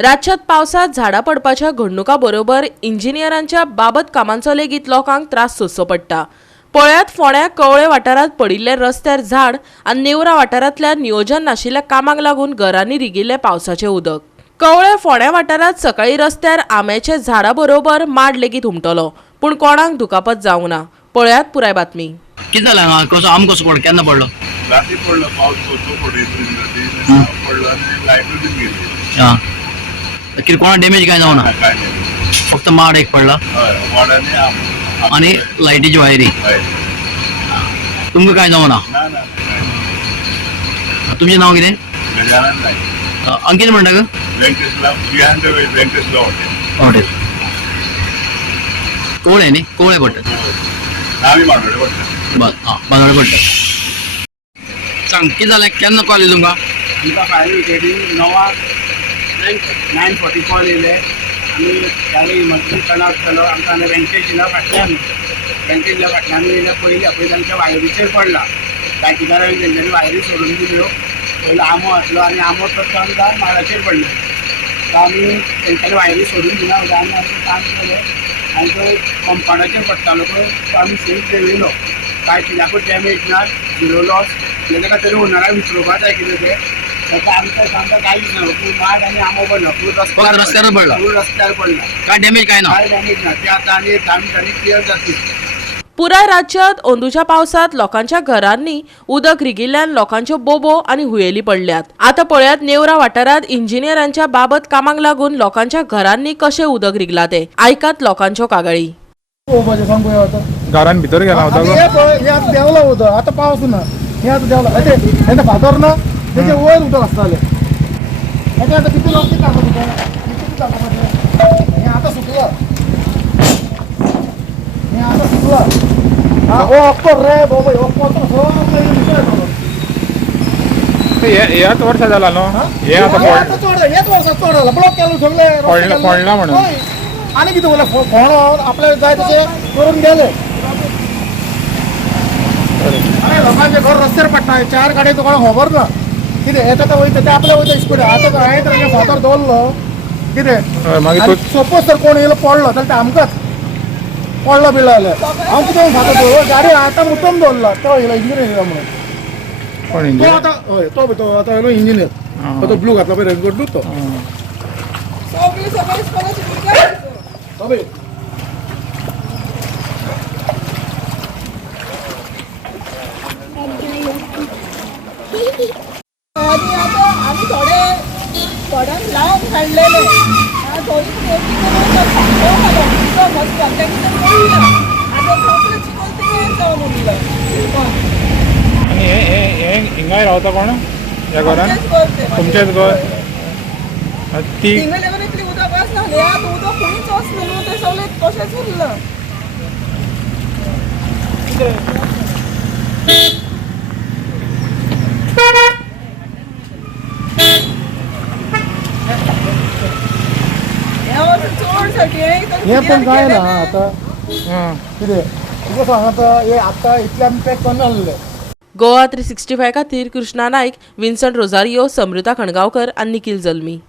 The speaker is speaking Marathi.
राज्यात पावसात झाडा पडपाच्या घडणुका बरोबर इंजिनियरांच्या बाबत कामांचो लेगीत लोकांक त्रास सोंसचो पडटा। पळयात फोंड्या कवळे वाठारांत पडिल्ले रस्त्यार झाड आनी नेवरा वाठारांतल्या नियोजन नाशिल्ल्या कामाक लागून घरांनी रिगिल्ले पावसाचे उदक। कवळे फोंड्या वाठारांत सकाळी रस्त्यार आंब्याचे झाडा बरोबर माड लेगीत उमटलो, पूण कोणाक दुखापत जावंक ना। पळयात पुराय बातमी। किती झालं हांगा कसो आंब कसो पडलो केन्ना पडलो? रात्री पडलो पावस कसो पडलो आणि लायट बी गेली। हां कितें कोणा डॅमेज काय जावं ना? काय नाही फक्त माड एक पडला वाड्याने आणि लायटीची वायरी। तुमकां काय जावं ना? तुमचें नांव कितें? गजानन नाईक। अंकित म्हणटा ग? व्यंकटेशला बिहाइंड द व्यंकटेशला हॉटेल कवळे न्ही? कवळे पडटा आम्ही मानवडे पडटा। बस हां बांदोडे पडटा। सांग कितें जालें केन्ना कॉल येयलो तुमकां? तुमकां फायर ब्रिगेडीन 9:44 येयले आमी जाले इमर्जन्सी कनाक केलो आमकां हांगा व्यंकटेश दिला फाटल्यान व्यंकटेशला फाटल्यान येयले पयली तांच्या वायरीचेर पडला कांयटिकारांनी तेंच्यांनी वायरी सोडून दिल्यो पयलो आमो आसलो आनी आमो तो आमकां माडाचेर पडलो तो आमी तेंच्यांनी वायरी सोडून दिना आमी आमचें काम केलें आनी तो कंपाउंडाचेर पडटालो पळय तो आमी सेफ देंवयलो कांय कित्याकूच डॅमेज ना झिरो लॉस ताका तरी ओनराक विचारपाक जाय कितें तें ताका आमकां कांयच ना पूण माड आनी आंबो पडलो फक्त रस्त्यार पडला? फूल रस्त्यार पडला काय डॅमेज काय ना? कांय डॅमेज ना ते आतां आनी 10 मिनटांनी क्लियर जातली। पुराय राज्यात अंदूच्या पावसात लोकांच्या घरांनी उदक रिगिल्ल्यान लोकांच्यो बोबो आनी हुयेली पडल्यात। आता पळयात नेवरा वाठारांत इंजिनियरांच्या बाबत कामाक लागून लोकांच्या घरांनी कशें उदक रिगला ते। आयकात लोकांच्यो कागाळी। घरान भितर गेला होता देवला होतं आता पावस ना हे आता देवला फादर ना त्याचे वयर उदक आसताले आता किती लोक किती हे आता सुकलं हे आता सुकलं हा ओ अक्कर रे बाबा अक्कर याच वर्षा झाला न्हू हे आता हेच वर्षात चोडला ब्लॉक केलो सगळे पडला म्हणून आणि किती बोला फोन आपल्याला जाय तसे करून गेले अरे लोकांचे घर रस्त्यार पडटा 4 गाड्यो तुका खबर ना कितें येता तो वयता ते आपल्या वयता स्पीड आतां तो हांवें तर फादर दवरलो कितें मागीर सपोज तर कोण येयलो पडलो जाल्यार ते आमकांच पडलो बिडलो जाल्यार हांव कितें फादर दवरलो गाडी आतां उठून दवरला तो येयलो इंजिनियर येयलो म्हणून कोण तो आतां हय तो आतां येयलो इंजिनियर तो ब्लू घातला पळय रेनकोट तो आणि आता आम्ही थोड्यान लावून काढलेले आणि हे हिंगाय रावता कोण ह्या घरान? तुमचेच घर? ती इतली उदक आसनाले आतां उदक कोणीच वचना न्हू ते सगळे कशेंच उरलं हे पण काय ना आता कितें तुका सांग आतां हे आतां इतले आमी पॅक करून जाल्ले। गोवा 365 खातीर कृष्णा नायक, विन्संट रोजारियो, समृता खणगांवकर आनी निखिल जल्मी।